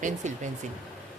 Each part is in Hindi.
Pencil pencil.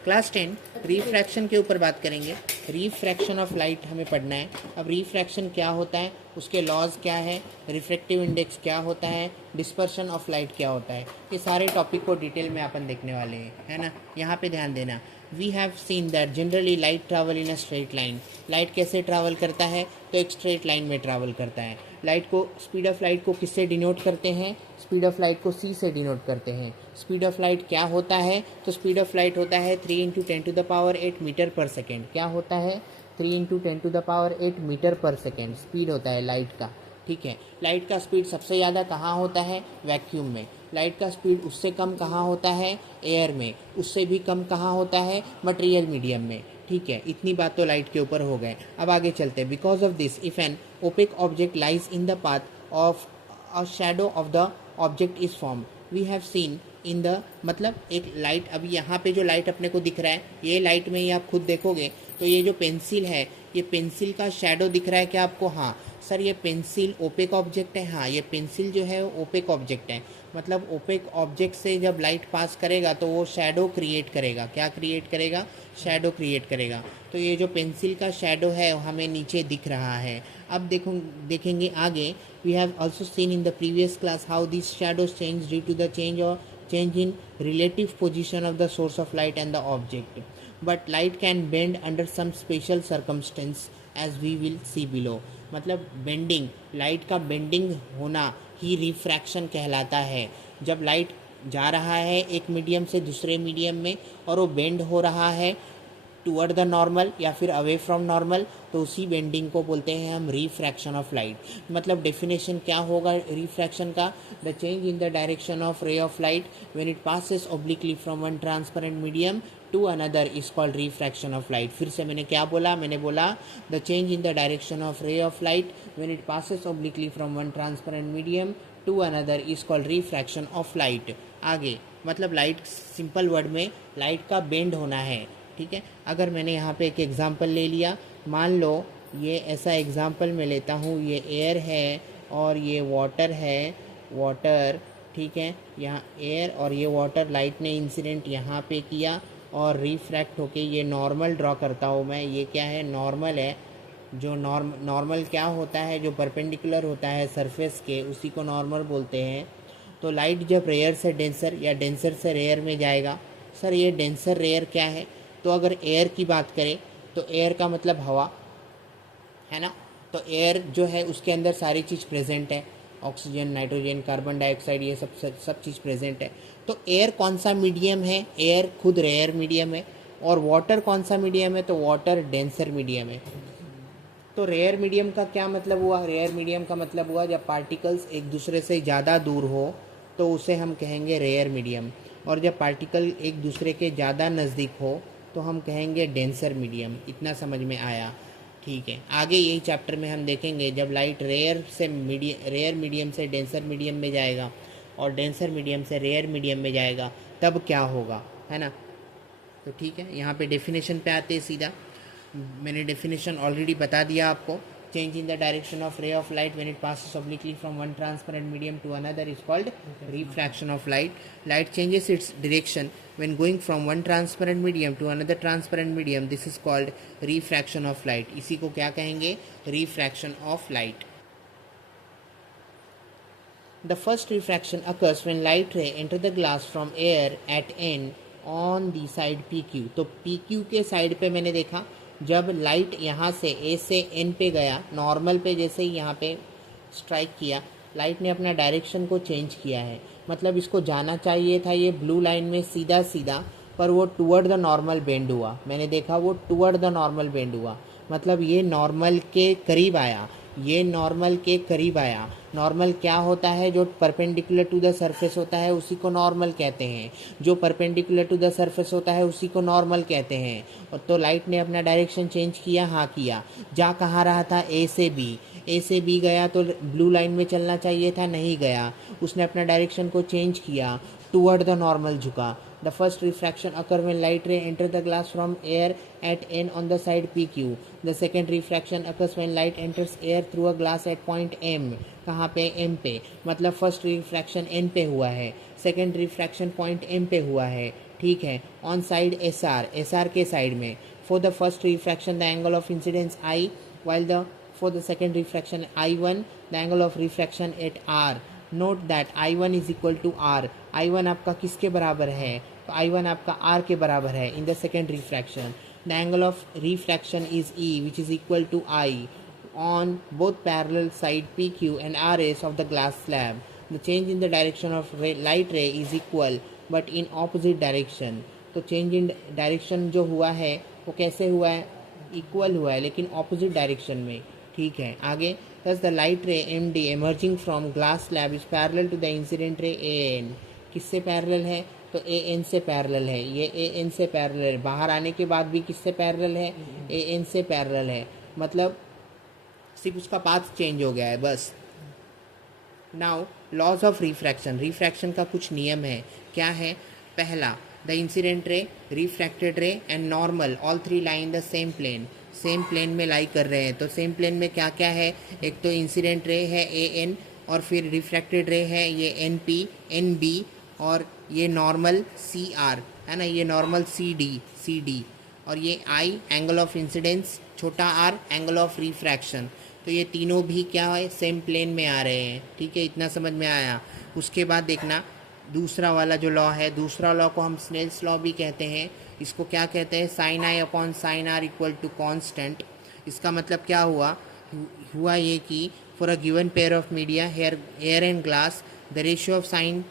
क्लास 10 रिफ्रैक्शन के ऊपर बात करेंगे। रिफ्रैक्शन ऑफ लाइट हमें पढ़ना है। अब रिफ्रैक्शन क्या होता है, उसके लॉज क्या है, रिफ्रैक्टिव इंडेक्स क्या होता है, डिस्पर्शन ऑफ लाइट क्या होता है, ये सारे टॉपिक को डिटेल में अपन देखने वाले हैं, है ना। यहाँ पे ध्यान देना। We have seen that generally light travel in a straight line. Light कैसे ट्रैवल करता है, तो एक स्ट्रेट लाइन में ट्रैवल करता है। लाइट को, स्पीड ऑफ लाइट को किससे डिनोट करते हैं, स्पीड ऑफ लाइट को c से डिनोट करते हैं। स्पीड ऑफ लाइट क्या होता है, तो स्पीड ऑफ लाइट होता है 3 × 10⁸ मीटर पर सेकेंड। क्या होता है, 3 × 10⁸ मीटर पर सेकेंड स्पीड होता है लाइट का। ठीक है, लाइट का स्पीड सबसे ज़्यादा कहाँ होता है, वैक्यूम में। लाइट का स्पीड उससे कम कहाँ होता है, एयर में। उससे भी कम कहाँ होता है, मटेरियल मीडियम में। ठीक है, इतनी बात तो लाइट के ऊपर हो गए। अब आगे चलते हैं। Because of this if an opaque object lies in the path of a shadow of the object is form. We have seen in the, मतलब एक लाइट, अभी यहाँ पे जो लाइट अपने को दिख रहा है, ये लाइट में ही आप खुद देखोगे तो ये जो पेंसिल है, ये पेंसिल का शैडो दिख रहा है क्या आपको। हाँ सर, ये पेंसिल ओपेक ऑब्जेक्ट है। हाँ, ये पेंसिल जो है ओपेक ऑब्जेक्ट है। मतलब ओपेक ऑब्जेक्ट से जब लाइट पास करेगा तो वो शैडो क्रिएट करेगा। क्या क्रिएट करेगा, शैडो क्रिएट करेगा। तो ये जो पेंसिल का शैडो है हमें नीचे दिख रहा है। अब देखेंगे आगे। We have also seen in the previous class how this shadows change due to the change in relative position of the source of light and the object. But light can bend under some special circumstance as we will see below. मतलब बेंडिंग, लाइट का बेंडिंग होना ही रिफ्रैक्शन कहलाता है। जब लाइट जा रहा है एक मीडियम से दूसरे मीडियम में और वो बेंड हो रहा है टूवर्ड द नॉर्मल या फिर अवे फ्रॉम नॉर्मल, तो उसी बेंडिंग को बोलते हैं हम रिफ्रैक्शन ऑफ लाइट। मतलब डेफिनेशन क्या होगा रिफ्रैक्शन का, the change in the direction of ray of light when it passes obliquely from one transparent medium to another is called refraction of light. फिर से मैंने क्या बोला, मैंने बोला the change in the direction of ray of light when it passes obliquely from one transparent medium to another is called refraction of light. आगे मतलब लाइट, सिंपल वर्ड में लाइट का बेंड होना है। ठीक है, अगर मैंने यहाँ पे एक एग्जांपल ले लिया, मान लो ये ऐसा एग्जांपल मैं लेता हूँ, ये एयर है और ये वाटर है, वाटर। ठीक है, यहाँ एयर और ये वाटर, लाइट ने इंसिडेंट यहाँ पे किया और रिफ्रैक्ट होके ये नॉर्मल ड्रॉ करता हूँ मैं। ये क्या है, नॉर्मल है। जो नॉर्मल क्या होता है, जो परपेंडिकुलर होता है सरफेस के, उसी को नॉर्मल बोलते हैं। तो लाइट जब रेयर से डेंसर या डेंसर से रेयर में जाएगा, सर ये डेंसर रेयर क्या है, तो अगर एयर की बात करें तो एयर का मतलब हवा है ना। तो एयर जो है उसके अंदर सारी चीज़ प्रेजेंट है, ऑक्सीजन, नाइट्रोजन, कार्बन डाइऑक्साइड, ये सब चीज़ प्रेजेंट है। तो एयर कौन सा मीडियम है, एयर खुद रेयर मीडियम है। और वाटर कौन सा मीडियम है, तो वाटर डेंसर मीडियम है। तो रेयर मीडियम का क्या मतलब हुआ, रेयर मीडियम का मतलब हुआ जब पार्टिकल्स एक दूसरे से ज़्यादा दूर हो तो उसे हम कहेंगे रेयर मीडियम। और जब पार्टिकल एक दूसरे के ज़्यादा नज़दीक हो तो हम कहेंगे डेंसर मीडियम। इतना समझ में आया। ठीक है, आगे यही चैप्टर में हम देखेंगे जब लाइट रेयर मीडियम से डेंसर मीडियम में जाएगा और डेंसर मीडियम से रेयर मीडियम में जाएगा तब क्या होगा, है ना। तो ठीक है, यहाँ पे डेफिनेशन पे आते हैं सीधा। मैंने डेफिनेशन ऑलरेडी बता दिया आपको। Change in the direction of ray of light when it passes obliquely from one transparent medium to another is called refraction of light. Light changes its direction when going from one transparent medium to another transparent medium. This is called refraction of light. इसी को क्या कहेंगे, refraction of light. The first refraction occurs when light ray enter the glass from air at n on the side PQ. तो PQ के साइड पे मैंने देखा जब लाइट यहाँ से ए से एन पे गया, नॉर्मल पे जैसे ही यहाँ पे स्ट्राइक किया, लाइट ने अपना डायरेक्शन को चेंज किया है। मतलब इसको जाना चाहिए था ये ब्लू लाइन में सीधा सीधा, पर वो टूवर्ड द नॉर्मल बेंड हुआ। मैंने देखा वो टूवर्ड द नॉर्मल बेंड हुआ, मतलब ये नॉर्मल के करीब आया, ये नॉर्मल के करीब आया। नॉर्मल क्या होता है, जो परपेंडिकुलर टू द सरफेस होता है उसी को नॉर्मल कहते हैं। जो परपेंडिकुलर टू द सरफेस होता है उसी को नॉर्मल कहते हैं। और तो लाइट ने अपना डायरेक्शन चेंज किया, हाँ किया। जा कहाँ रहा था, ए से बी। ए से बी गया तो ब्लू लाइन में चलना चाहिए था, नहीं गया। उसने अपना डायरेक्शन को चेंज किया, टूवर्ड द नॉर्मल झुका। The first refraction occurs when light ray enter the glass from air at n on the side PQ. The second refraction occurs when light enters air through a glass at point M. कहाँ पे, M पे। मतलब फर्स्ट रिफ्रैक्शन N पे हुआ है, सेकेंड रिफ्रैक्शन पॉइंट एम पे हुआ है, ठीक है, ऑन साइड एस आर के साइड में. For the first refraction the angle of incidence I, while the for the second refraction I1 the angle of refraction at R. Note that I1 is equal to R. I1 आपका किसके बराबर है? तो I1 आपका R के बराबर है in the second refraction. The angle of refraction is E which is equal to I on both parallel side PQ and RS of the glass slab. The change in the direction of light ray is equal but in opposite direction. तो change in direction जो हुआ है वो कैसे हुआ है? इक्वल हुआ है लेकिन ऑपोजिट डायरेक्शन में, ठीक है. आगे, thus the light ray MD emerging from glass slab is parallel to the incident ray AN. किससे पैरेलल है? तो AN से पैरेलल है. ये AN से पैरेलल है. बाहर आने के बाद भी किससे पैरेलल है? AN से पैरेलल है. मतलब सिर्फ उसका पाथ चेंज हो गया है बस. Now laws of refraction. Refraction का कुछ नियम है. क्या है? पहला, the incident ray, refracted ray and normal all three lie in the same plane. Same plane में लाई कर रहे हैं. तो सेम प्लेन में क्या क्या है? एक तो इंसिडेंट रे है AN और फिर रिफ्रैक्टेड रे है ये NP NB और ये नॉर्मल CR है ना, ये नॉर्मल CD और ये I एंगल ऑफ इंसिडेंस, छोटा r एंगल ऑफ रिफ्रैक्शन. तो ये तीनों भी क्या है? सेम प्लेन में आ रहे हैं, ठीक है. इतना समझ में आया. उसके बाद देखना दूसरा वाला जो लॉ है, दूसरा लॉ को हम स्नेल्स लॉ भी कहते हैं. इसको क्या कहते हैं? Sine I upon sine R equal to constant. इसका मतलब क्या हुआ ये कि for a given pair of media air and glass the ratio of sine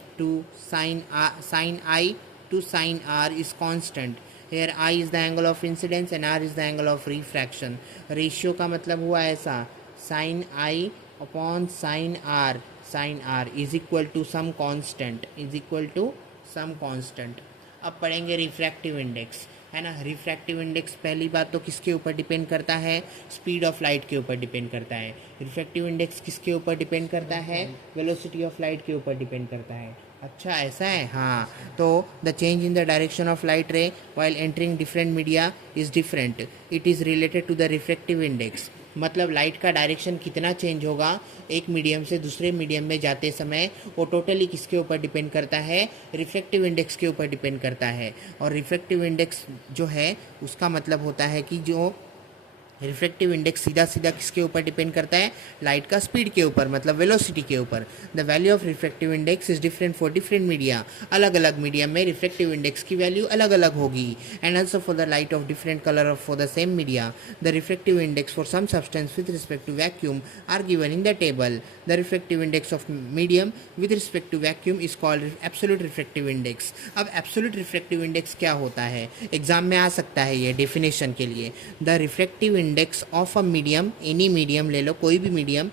I to sin R is constant. Here I is the angle of incidence and R is the angle of refraction. Ratio का मतलब हुआ ऐसा, sin I upon sin R is equal to some constant. अब पढ़ेंगे रिफ्रैक्टिव इंडेक्स, है ना. रिफ्रैक्टिव इंडेक्स पहली बात तो किसके ऊपर डिपेंड करता है? स्पीड ऑफ लाइट के ऊपर डिपेंड करता है. रिफ्रैक्टिव इंडेक्स किसके ऊपर डिपेंड करता है? वेलोसिटी ऑफ लाइट के ऊपर डिपेंड करता है. अच्छा ऐसा है, हाँ. तो the change in the direction of light ray while entering different media is different. It is related to the refractive index. मतलब लाइट का डायरेक्शन कितना चेंज होगा एक मीडियम से दूसरे मीडियम में जाते समय, वो टोटली किसके ऊपर डिपेंड करता है? रिफ्रैक्टिव इंडेक्स के ऊपर डिपेंड करता है. और रिफ्रैक्टिव इंडेक्स जो है उसका मतलब होता है कि जो रिफ्रैक्टिव इंडेक्स सीधा किसके ऊपर डिपेंड करता है? लाइट का स्पीड के ऊपर, मतलब वेलोसिटी के ऊपर. The value of refractive index is different for different media. अलग अलग मीडियम में रिफ्रैक्टिव इंडेक्स की वैल्यू अलग अलग होगी. And also for the light of different colour of for the same media. The refractive index for some substance with respect to vacuum are given in the table. The refractive index of medium with respect to vacuum is called absolute refractive index. अब एब्सोल्यूट रिफ्रैक्टिव इंडेक्स क्या होता है? एग्जाम में आ सकता है ये डेफिनेशन के लिए. The refractive index of a medium, any medium ले लो, कोई भी medium,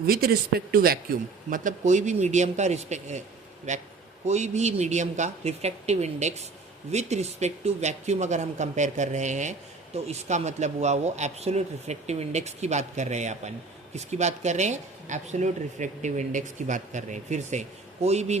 with respect to vacuum, मतलब कोई भी मीडियम का refractive index with respect to vacuum अगर हम कंपेयर कर रहे हैं तो इसका मतलब हुआ वो एब्सोल्यूट रिफ्रैक्टिव इंडेक्स की बात कर रहे हैं. अपन किसकी बात कर रहे हैं? एब्सोल्यूट रिफ्रैक्टिव इंडेक्स की बात कर रहे हैं. फिर से कोई भी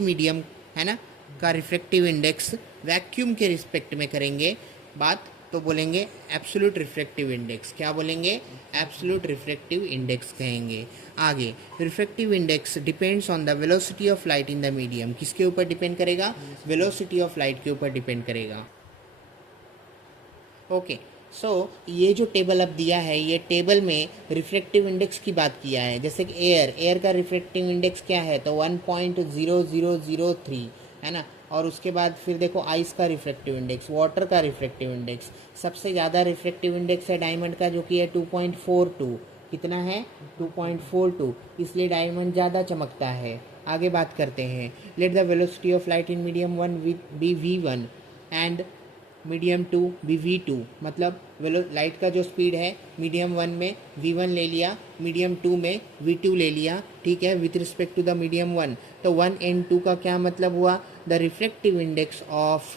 मीडियम है ना का रिफ्रैक्टिव इंडेक्स वैक्यूम के रिस्पेक्ट में करेंगे बात तो बोलेंगे एब्सोल्यूट रिफ्रैक्टिव इंडेक्स. क्या बोलेंगे? एब्सोल्यूट रिफ्रैक्टिव इंडेक्स कहेंगे. आगे, refractive index depends on the velocity of light in the medium. किसके ऊपर डिपेंड करेगा? वेलोसिटी ऑफ लाइट के ऊपर डिपेंड करेगा. ओके, सो ये जो टेबल अब दिया है, ये टेबल में रिफ्रैक्टिव इंडेक्स की बात किया है. जैसे कि एयर का रिफ्रैक्टिव इंडेक्स क्या है? तो 1.0003 है ना. और उसके बाद फिर देखो आइस का रिफ्रैक्टिव इंडेक्स, वाटर का रिफ्रैक्टिव इंडेक्स. सबसे ज़्यादा रिफ्रैक्टिव इंडेक्स है डायमंड का जो कि है 2.42. कितना है? 2.42. इसलिए डायमंड ज़्यादा चमकता है. आगे बात करते हैं. Let the velocity of light in medium 1 be V1 and medium 2 be V2. मतलब लाइट का जो स्पीड है मीडियम 1 में V1 ले लिया, मीडियम 2 में V2 ले लिया, ठीक है, with respect to the medium 1. तो 1 एंड 2 का क्या मतलब हुआ? The refractive index of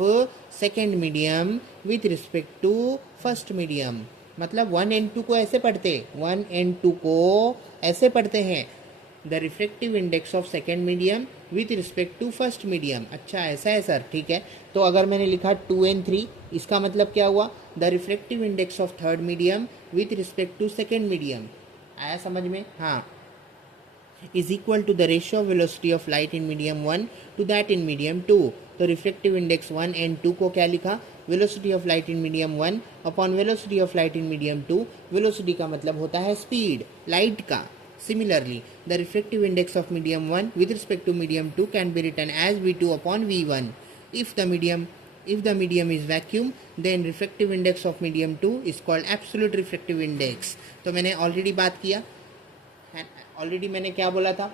second medium with respect to first medium. मतलब 1 एंड 2 को ऐसे पढ़ते हैं the refractive index of second medium with respect to first medium. अच्छा ऐसा है सर, ठीक है. तो अगर मैंने लिखा 2 एंड 3, इसका मतलब क्या हुआ? The refractive index of third medium with respect to second medium. आया समझ में? हाँ. is equal to the ratio of velocity of light in medium 1 to that in medium 2. तो रिफ्रैक्टिव इंडेक्स 1 एंड 2 को क्या लिखा, velocity of light in medium 1 upon velocity of light in medium 2. Velocity का मतलब होता है स्पीड लाइट का. Similarly, the refractive index of medium 1 with respect to medium 2 can be written as V2 upon V1. If the medium is vacuum, then refractive index of medium 2 is called absolute refractive index. तो मैंने ऑलरेडी बात किया, ऑलरेडी मैंने क्या बोला था,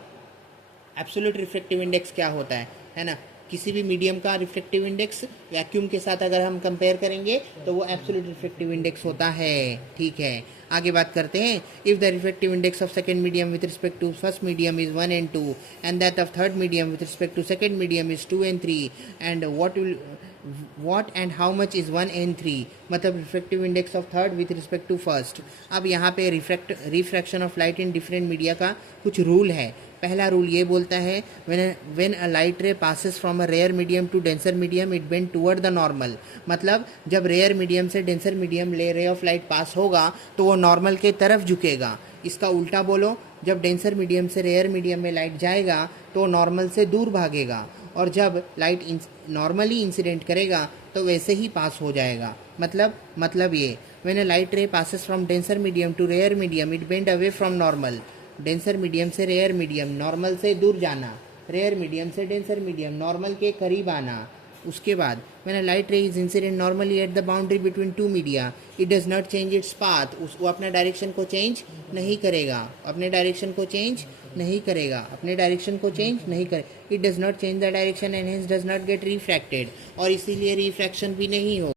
एब्सोल्यूट रिफ्रैक्टिव इंडेक्स क्या होता है ना. किसी भी मीडियम का रिफ्रैक्टिव इंडेक्स वैक्यूम के साथ अगर हम कंपेयर करेंगे तो वो एब्सोल्यूट रिफ्रैक्टिव इंडेक्स होता है. ठीक है, आगे बात करते हैं. If the refractive index of second medium with respect to first medium is 1 and 2 and that of third medium with respect to second medium is 2 and 3 and what and how much is 1 and 3, मतलब refractive index of third with respect to first. अब यहाँ पे refraction of light in different media का कुछ रूल है. पहला रूल ये बोलता है when a light ray passes from a rare medium to denser medium it bend toward the normal. मतलब जब रेयर मीडियम से denser medium ray of light pass होगा तो वो नॉर्मल के तरफ झुकेगा. इसका उल्टा बोलो, जब डेंसर मीडियम से रेयर मीडियम में लाइट जाएगा तो नॉर्मल से दूर भागेगा, और जब लाइट नॉर्मली इंसिडेंट करेगा तो वैसे ही पास हो जाएगा. मतलब ये when a light ray passes from denser medium to rare medium it bend away from normal. Denser medium से रेयर मीडियम, नॉर्मल से दूर जाना, रेयर मीडियम से डेंसर मीडियम, नॉर्मल के करीब आना. उसके बाद when a light ray is incident normally at the boundary between two media it does not change its path. वो अपना डायरेक्शन को चेंज नहीं करेगा, अपने डायरेक्शन को चेंज नहीं करेगा, अपने डायरेक्शन को चेंज नहीं करे. It does not change the direction and hence does not gate refracted, और इसीलिए रिफ्रैक्शन भी नहीं हो.